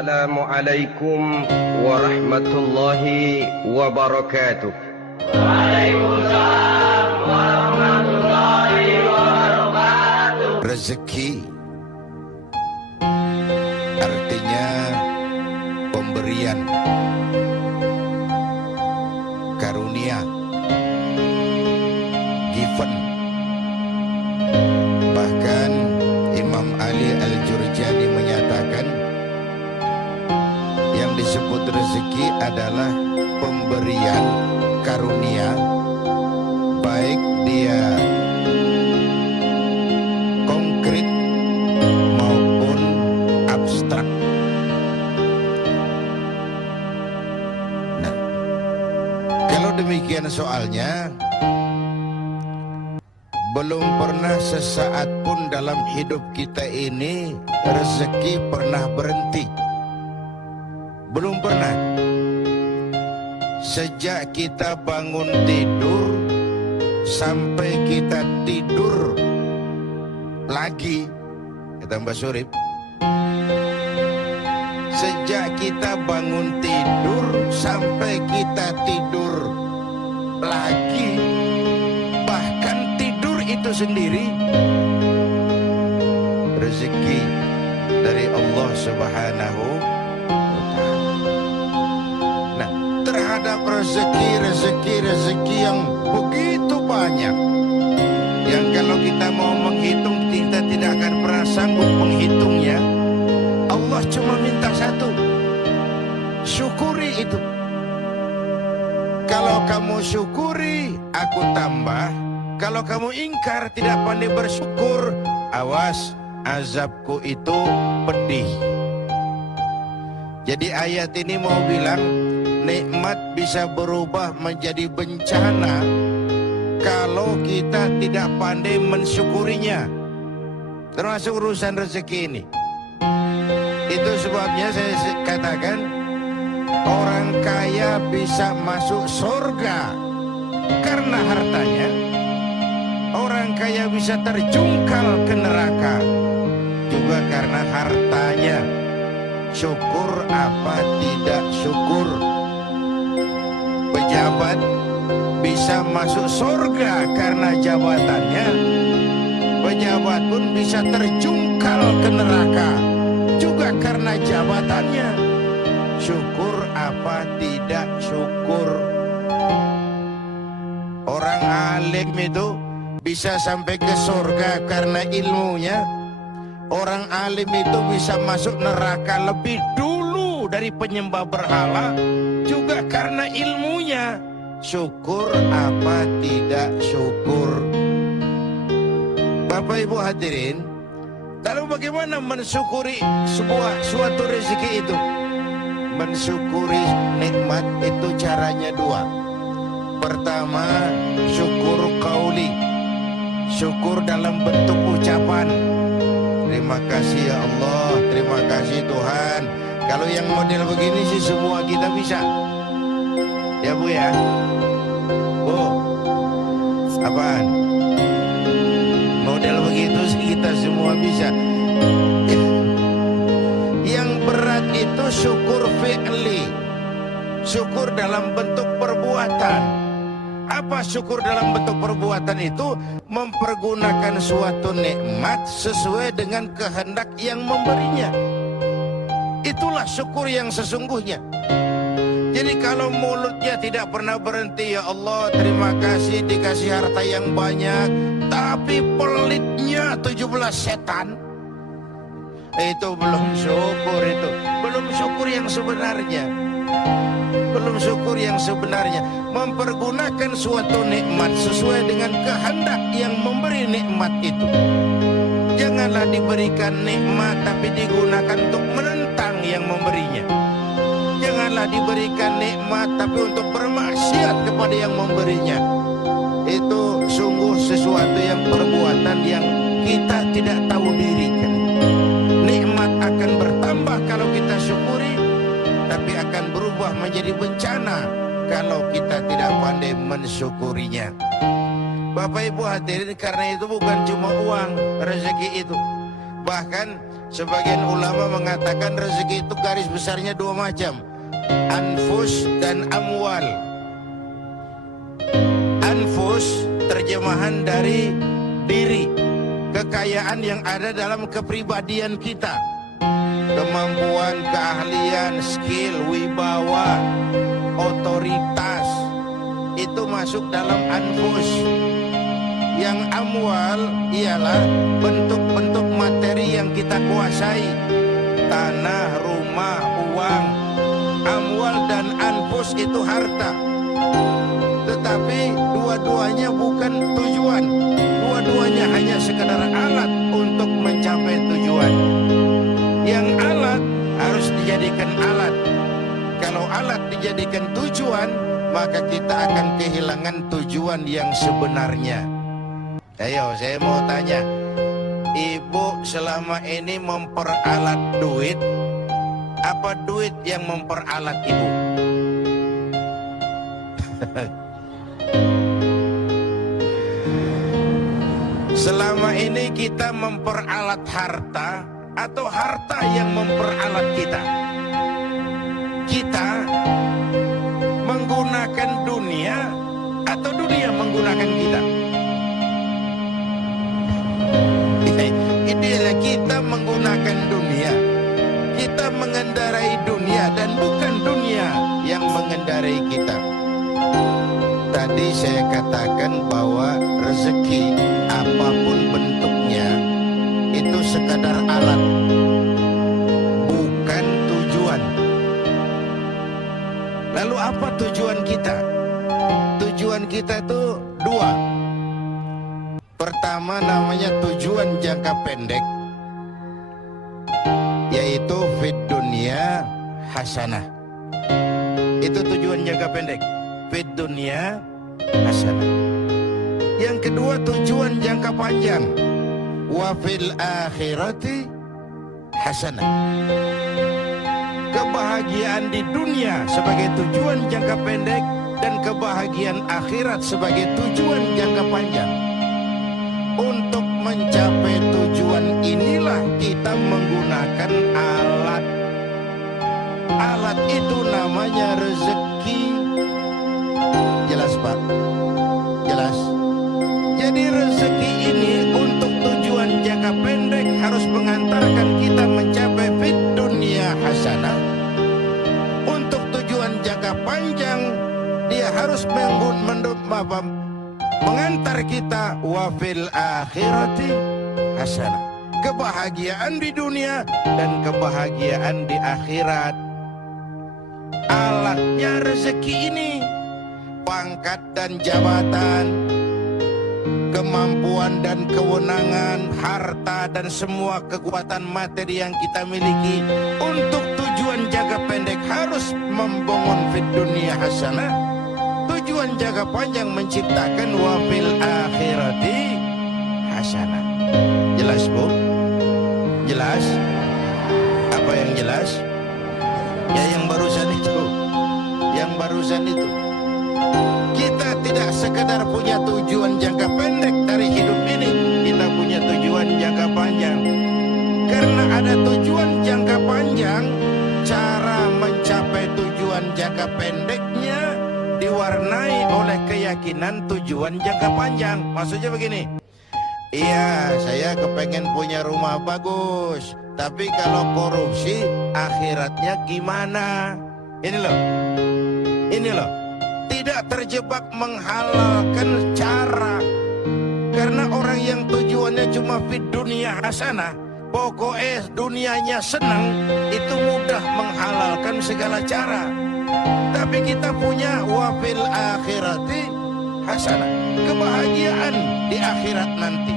Assalamualaikum warahmatullahi wabarakatuh. Waalaikumsalam warahmatullahi wabarakatuh. Rezeki artinya pemberian, karunia, given. Bahkan Imam Ali Al-Jurjani menyatakan yang disebut rezeki adalah pemberian karunia, baik dia konkret maupun abstrak. Nah, kalau demikian soalnya, belum pernah sesaat pun dalam hidup kita ini rezeki pernah berhenti. Belum pernah. Sejak kita bangun tidur sampai kita tidur lagi, kata Mbak Surip, sejak kita bangun tidur sampai kita tidur lagi, bahkan tidur itu sendiri rezeki dari Allah Subhanahu wa Ta'ala. Nah, terhadap rezeki yang begitu banyak, yang kalau kita mau menghitung kita tidak akan pernah sanggup menghitungnya, Allah cuma minta satu: syukuri itu. Kalau kamu syukuri, aku tambah. Kalau kamu ingkar, tidak pandai bersyukur, awas, azabku itu pedih. Jadi ayat ini mau bilang, nikmat bisa berubah menjadi bencana kalau kita tidak pandai mensyukurinya. Termasuk urusan rezeki ini. Itu sebabnya saya katakan, orang kaya bisa masuk surga karena hartanya. Orang kaya bisa terjungkal ke neraka juga karena hartanya. Syukur apa tidak syukur. Pejabat bisa masuk surga karena jabatannya. Pejabat pun bisa terjungkal ke neraka juga karena jabatannya. Syukur apa tidak syukur. Orang alim itu bisa sampai ke surga karena ilmunya. Orang alim itu bisa masuk neraka lebih dulu dari penyembah berhala juga karena ilmunya. Syukur apa tidak syukur. Bapak Ibu hadirin, lalu bagaimana mensyukuri suatu rezeki itu? Mensyukuri nikmat itu caranya dua. Pertama, syukur qauli, syukur dalam bentuk ucapan. Terima kasih ya Allah, terima kasih Tuhan. Kalau yang model begini sih semua kita bisa. Ya Bu ya. Bu, apaan? Model begitu sih kita semua bisa. Yang berat itu syukur fi'li, syukur dalam bentuk perbuatan. Apa syukur dalam bentuk perbuatan itu? Mempergunakan suatu nikmat sesuai dengan kehendak yang memberinya. Itulah syukur yang sesungguhnya. Jadi kalau mulutnya tidak pernah berhenti, ya Allah terima kasih dikasih harta yang banyak, tapi pelitnya 17 setan, itu belum syukur. Itu belum syukur yang sebenarnya. Belum syukur yang sebenarnya. Mempergunakan suatu nikmat sesuai dengan kehendak yang memberi nikmat itu. Janganlah diberikan nikmat tapi digunakan untuk menentang yang memberinya. Janganlah diberikan nikmat tapi untuk bermaksiat kepada yang memberinya. Itu sungguh sesuatu yang perbuatan yang kita tidak tahu diri. Nikmat akan bertambah kalau kita syukuri, tapi akan berubah menjadi bencana kalau kita tidak pandai mensyukurinya. Bapak Ibu hadirin, karena itu bukan cuma uang rezeki itu. Bahkan Sebagian ulama mengatakan rezeki itu garis besarnya dua macam, anfus dan amwal. Anfus terjemahan dari diri, kekayaan yang ada dalam kepribadian kita, kemampuan, keahlian, skill, wibawa, otoritas, itu masuk dalam anfus. Yang amwal ialah bentuk-bentuk materi yang kita kuasai, tanah, rumah, uang. Amwal dan anfus itu harta, tetapi dua-duanya bukan tujuan. Dua-duanya hanya sekadar alat untuk mencapai tujuan. Yang alat harus dijadikan alat. Kalau alat dijadikan tujuan, maka kita akan kehilangan tujuan yang sebenarnya. Ayo, saya mau tanya, ibu selama ini memperalat duit, apa duit yang memperalat ibu? Selama ini kita memperalat harta atau harta yang memperalat kita? Kita menggunakan dunia atau dunia menggunakan kita? Inilah kita menggunakan dunia. Kita mengendarai dunia dan bukan dunia yang mengendarai kita. Tadi saya katakan bahwa rezeki apapun bentuknya itu sekadar alat, bukan tujuan. Lalu apa tujuan kita? Tujuan kita itu dua. Pertama namanya tujuan jangka pendek, yaitu fid dunya hasanah. Itu tujuan jangka pendek, fid dunya hasanah. Yang kedua tujuan jangka panjang, wa fil akhirati hasanah. Kebahagiaan di dunia sebagai tujuan jangka pendek dan kebahagiaan akhirat sebagai tujuan jangka panjang. Untuk mencapai tujuan inilah kita menggunakan alat. Alat itu namanya rezeki. Jelas Pak? Jelas? Jadi rezeki ini untuk tujuan jangka pendek harus mengantarkan kita mencapai fid dunya hasanah. Untuk tujuan jangka panjang dia harus mengantar kita wa fil akhirati hasanah. Kebahagiaan di dunia dan kebahagiaan di akhirat. Alatnya rezeki ini, pangkat dan jabatan, kemampuan dan kewenangan, harta dan semua kekuatan materi yang kita miliki untuk tujuan jangka pendek harus membangun fid dunya hasanah. Tujuan jangka panjang menciptakan wa fil akhirati hasanah. Jelas Bu? Jelas? Apa yang jelas? Ya yang barusan itu. Yang barusan itu. Kita tidak sekedar punya tujuan jangka pendek dari hidup ini, kita punya tujuan jangka panjang. Karena ada tujuan jangka panjang, cara mencapai tujuan jangka pendeknya diwarnai oleh keyakinan tujuan jangka panjang. Maksudnya begini, iya saya kepengen punya rumah bagus, tapi kalau korupsi akhiratnya gimana? Ini loh, tidak terjebak menghalalkan cara. Karena orang yang tujuannya cuma fid dunia hasanah, pokoknya dunianya senang, itu mudah menghalalkan segala cara. Tapi kita punya wa fil akhirati hasanah, kebahagiaan di akhirat nanti.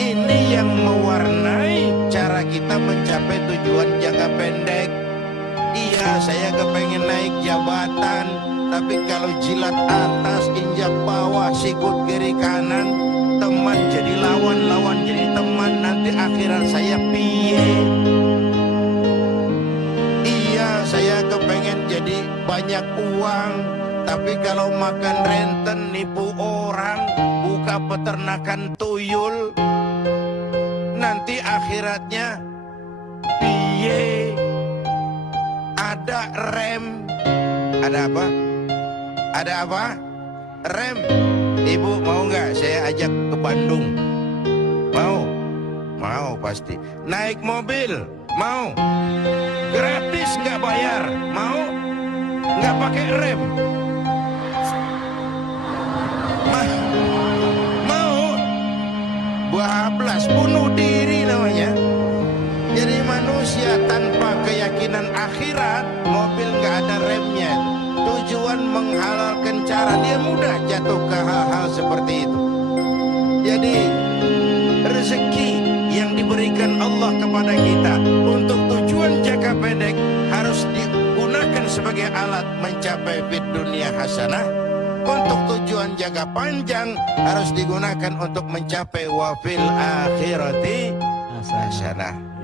Ini yang mewarnai cara kita mencapai tujuan jangka pendek. Iya, saya kepengen naik jabatan, tapi kalau jilat atas, injak bawah, sikut kiri kanan, teman jadi lawan, lawan jadi teman, nanti akhirat saya piye? Iya, saya kepengen jadi banyak uang, tapi kalau makan renten, nipu orang, buka peternakan tuyul, nanti akhiratnya ada rem. Ada apa? Ada apa? Rem. Ibu mau nggak saya ajak ke Bandung? Mau? Mau pasti. Naik mobil? Mau? Gratis nggak bayar? Mau? Nggak pakai rem? Mau? Bablas, bunuh diri namanya. Jadi manusia tanpa keyakinan akhirat, mobil nggak ada remnya. Tujuan menghalalkan cara, dia mudah jatuh ke hal-hal seperti itu. Jadi rezeki yang diberikan Allah kepada kita untuk tujuan jangka pendek harus digunakan sebagai alat mencapai fid dunia hasanah. Untuk tujuan jangka panjang harus digunakan untuk mencapai wafil akhirati hasanah.